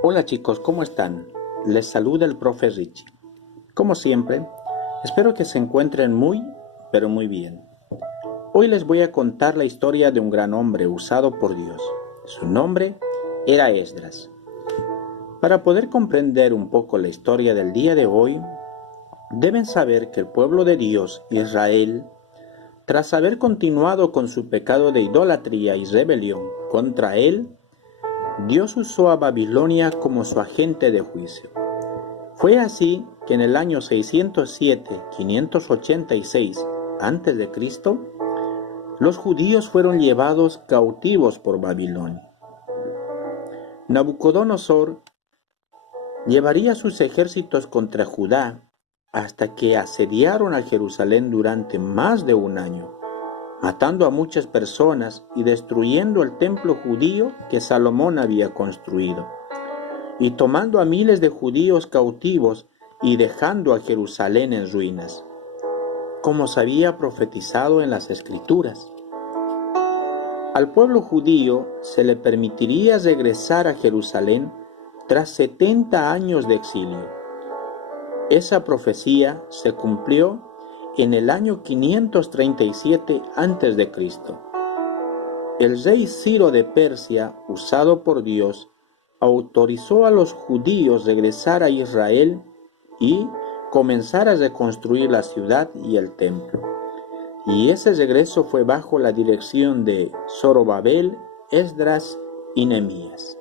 Hola chicos, ¿cómo están? Les saluda el profe Richie. Como siempre, espero que se encuentren pero muy bien. Hoy les voy a contar la historia de un gran hombre usado por Dios. Su nombre era Esdras. Para poder comprender un poco la historia del día de hoy, deben saber que el pueblo de Dios, Israel, tras haber continuado con su pecado de idolatría y rebelión contra él, Dios usó a Babilonia como su agente de juicio. Fue así que en el año 607-586 a.C., los judíos fueron llevados cautivos por Babilonia. Nabucodonosor llevaría sus ejércitos contra Judá hasta que asediaron a Jerusalén durante más de un año, matando a muchas personas y destruyendo el templo judío que Salomón había construido, y tomando a miles de judíos cautivos y dejando a Jerusalén en ruinas, como se había profetizado en las Escrituras. Al pueblo judío se le permitiría regresar a Jerusalén tras 70 años de exilio. Esa profecía se cumplió en el año 537 a.C. El rey Ciro de Persia, usado por Dios, autorizó a los judíos regresar a Israel y comenzar a reconstruir la ciudad y el templo. Y ese regreso fue bajo la dirección de Zorobabel, Esdras y Nehemías.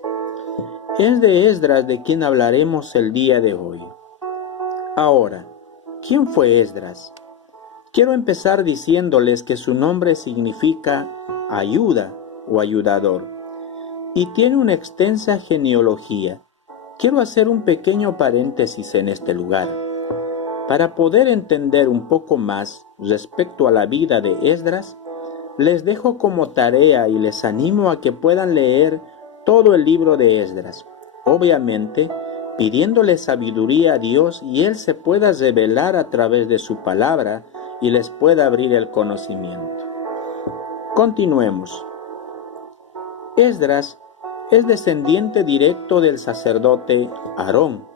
Es de Esdras de quien hablaremos el día de hoy. Ahora, ¿quién fue Esdras? Quiero empezar diciéndoles que su nombre significa ayuda o ayudador y tiene una extensa genealogía. Quiero hacer un pequeño paréntesis en este lugar. Para poder entender un poco más respecto a la vida de Esdras, les dejo como tarea y les animo a que puedan leer todo el libro de Esdras, obviamente pidiéndole sabiduría a Dios y Él se pueda revelar a través de su palabra y les pueda abrir el conocimiento. Continuemos. Esdras es descendiente directo del sacerdote Aarón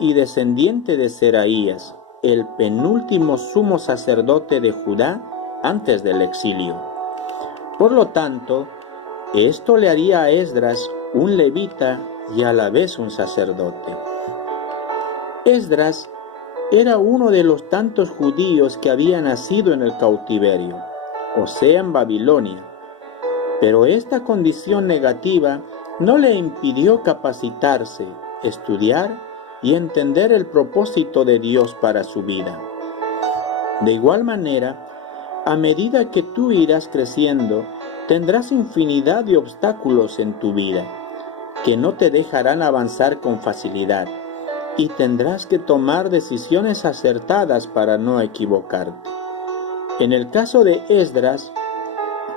y descendiente de Seraías, el penúltimo sumo sacerdote de Judá antes del exilio. Por lo tanto, esto le haría a Esdras un levita y a la vez un sacerdote. Esdras era uno de los tantos judíos que había nacido en el cautiverio, o sea en Babilonia, pero esta condición negativa no le impidió capacitarse, estudiar y entender el propósito de Dios para su vida. De igual manera, a medida que tú irás creciendo, tendrás infinidad de obstáculos en tu vida que no te dejarán avanzar con facilidad y tendrás que tomar decisiones acertadas para no equivocarte. En el caso de Esdras,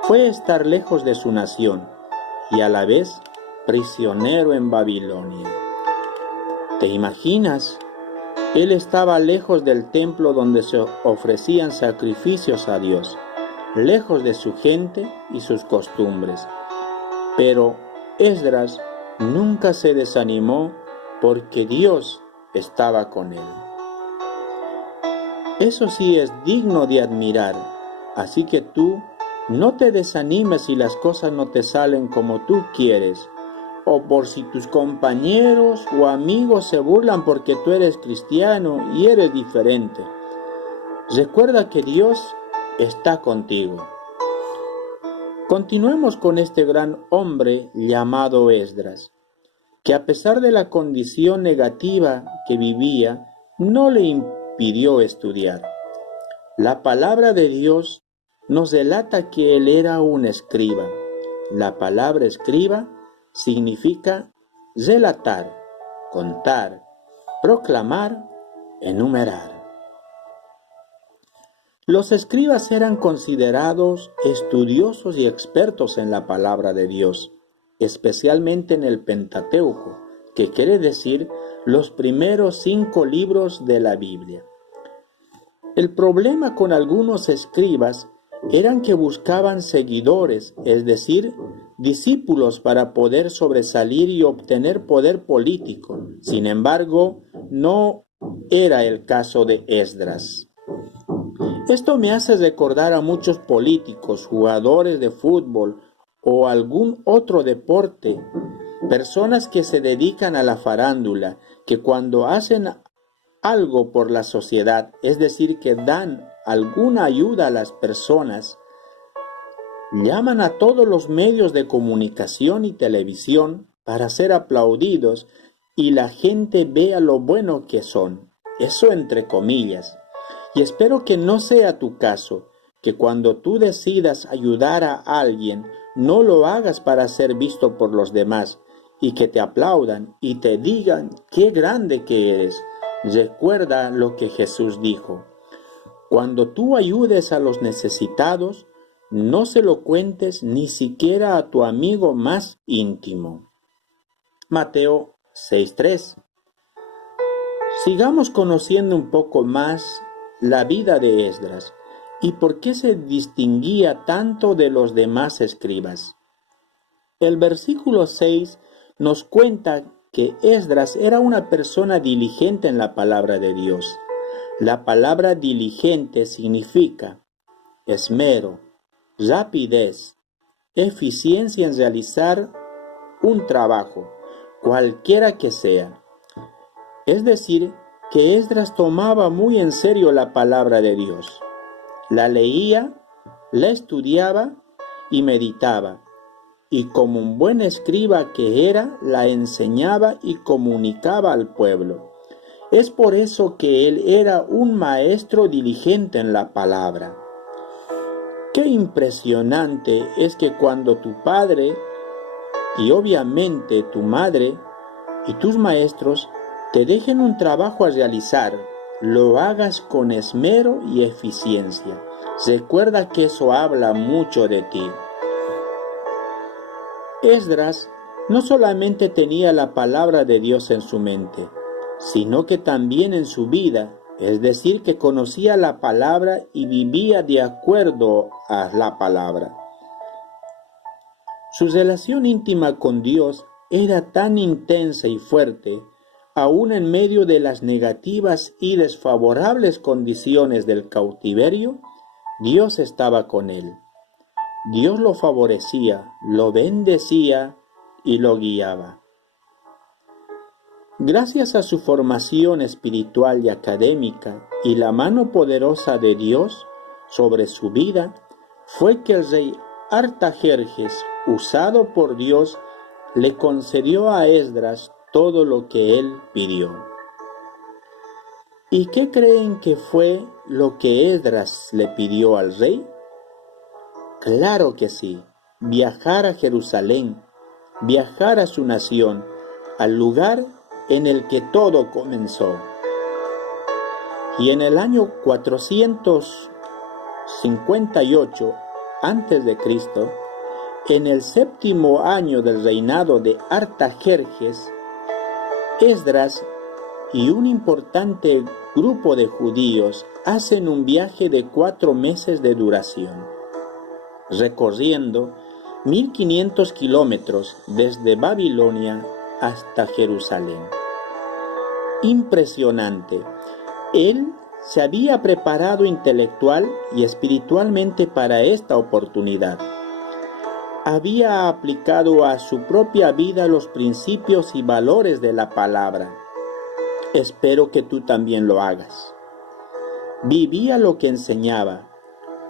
fue estar lejos de su nación y a la vez prisionero en Babilonia. ¿Te imaginas? Él estaba lejos del templo donde se ofrecían sacrificios a Dios, lejos de su gente y sus costumbres. Pero Esdras nunca se desanimó porque Dios estaba con él. Eso sí es digno de admirar, así que tú no te desanimes si las cosas no te salen como tú quieres, o por si tus compañeros o amigos se burlan porque tú eres cristiano y eres diferente. Recuerda que Dios está contigo. Continuemos con este gran hombre llamado Esdras, que a pesar de la condición negativa que vivía, no le impidió estudiar. La palabra de Dios nos delata que él era un escriba. La palabra escriba significa relatar, contar, proclamar, enumerar. Los escribas eran considerados estudiosos y expertos en la palabra de Dios, especialmente en el Pentateuco, que quiere decir los primeros 5 libros de la Biblia. El problema con algunos escribas eran que buscaban seguidores, es decir, discípulos para poder sobresalir y obtener poder político. Sin embargo, no era el caso de Esdras. Esto me hace recordar a muchos políticos, jugadores de fútbol o algún otro deporte, personas que se dedican a la farándula, que cuando hacen algo por la sociedad, es decir, que dan alguna ayuda a las personas, llaman a todos los medios de comunicación y televisión para ser aplaudidos y la gente vea lo bueno que son. Eso entre comillas. Y espero que no sea tu caso, que cuando tú decidas ayudar a alguien, no lo hagas para ser visto por los demás y que te aplaudan y te digan qué grande que eres. Recuerda lo que Jesús dijo. Cuando tú ayudes a los necesitados, no se lo cuentes ni siquiera a tu amigo más íntimo. Mateo 6:3. Sigamos conociendo un poco más la vida de Esdras y por qué se distinguía tanto de los demás escribas. El versículo 6 nos cuenta que Esdras era una persona diligente en la palabra de Dios. La palabra diligente significa esmero, rapidez, eficiencia en realizar un trabajo, cualquiera que sea. Es decir, que Esdras tomaba muy en serio la palabra de Dios. La leía, la estudiaba y meditaba, y como un buen escriba que era, la enseñaba y comunicaba al pueblo. Es por eso que él era un maestro diligente en la palabra. Qué impresionante es que cuando tu padre y obviamente tu madre y tus maestros te dejen un trabajo a realizar, lo hagas con esmero y eficiencia. Recuerda que eso habla mucho de ti. Esdras no solamente tenía la palabra de Dios en su mente, sino que también en su vida, es decir, que conocía la palabra y vivía de acuerdo a la palabra. Su relación íntima con Dios era tan intensa y fuerte, aún en medio de las negativas y desfavorables condiciones del cautiverio, Dios estaba con él. Dios lo favorecía, lo bendecía y lo guiaba. Gracias a su formación espiritual y académica y la mano poderosa de Dios sobre su vida, fue que el rey Artajerjes, usado por Dios, le concedió a Esdras todo lo que él pidió. ¿Y qué creen que fue lo que Esdras le pidió al rey? Claro que sí, viajar a Jerusalén, viajar a su nación, al lugar en el que todo comenzó. Y en el año 458 a.C., en el 7º año del reinado de Artajerjes, Esdras y un importante grupo de judíos hacen un viaje de 4 meses de duración, recorriendo 1500 kilómetros desde Babilonia hasta Jerusalén. Impresionante. Él se había preparado intelectual y espiritualmente para esta oportunidad. Había aplicado a su propia vida los principios y valores de la palabra. Espero que tú también lo hagas. Vivía lo que enseñaba,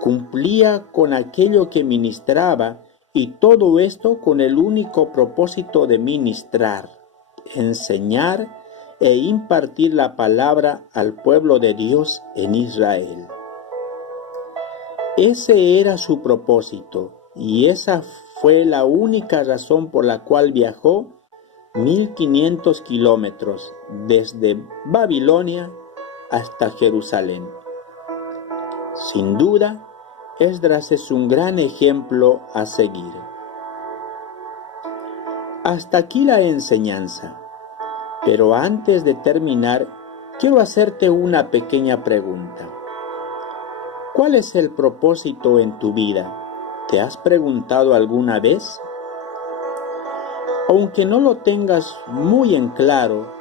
cumplía con aquello que ministraba, y todo esto con el único propósito de ministrar, enseñar e impartir la palabra al pueblo de Dios en Israel. Ese era su propósito, y esa fue la única razón por la cual viajó 1500 kilómetros desde Babilonia hasta Jerusalén. Sin duda, Esdras es un gran ejemplo a seguir. Hasta aquí la enseñanza, pero antes de terminar, quiero hacerte una pequeña pregunta. ¿Cuál es el propósito en tu vida? ¿Te has preguntado alguna vez? Aunque no lo tengas muy en claro,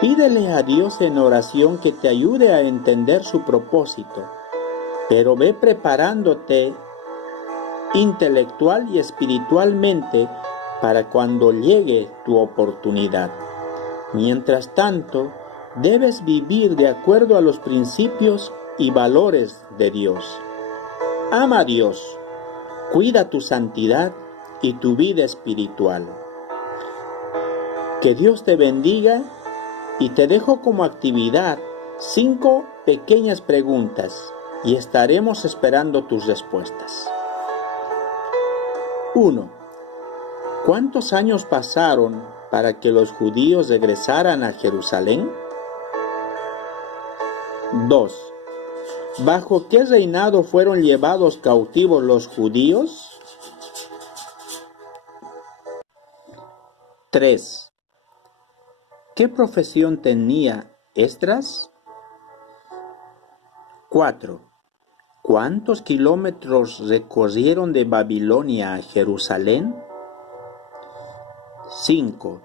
pídele a Dios en oración que te ayude a entender su propósito, pero ve preparándote intelectual y espiritualmente para cuando llegue tu oportunidad. Mientras tanto, debes vivir de acuerdo a los principios y valores de Dios. Ama a Dios, cuida tu santidad y tu vida espiritual. Que Dios te bendiga y te dejo como actividad 5 pequeñas preguntas y estaremos esperando tus respuestas. 1. ¿Cuántos años pasaron para que los judíos regresaran a Jerusalén? 2. ¿Bajo qué reinado fueron llevados cautivos los judíos? 3. ¿Qué profesión tenía Esdras? 4. ¿Cuántos kilómetros recorrieron de Babilonia a Jerusalén? 5.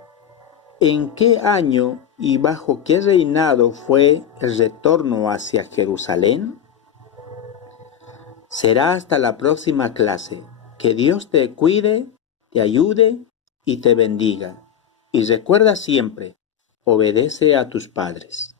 ¿En qué año y bajo qué reinado fue el retorno hacia Jerusalén? Será hasta la próxima clase. Que Dios te cuide, te ayude y te bendiga. Y recuerda siempre, obedece a tus padres.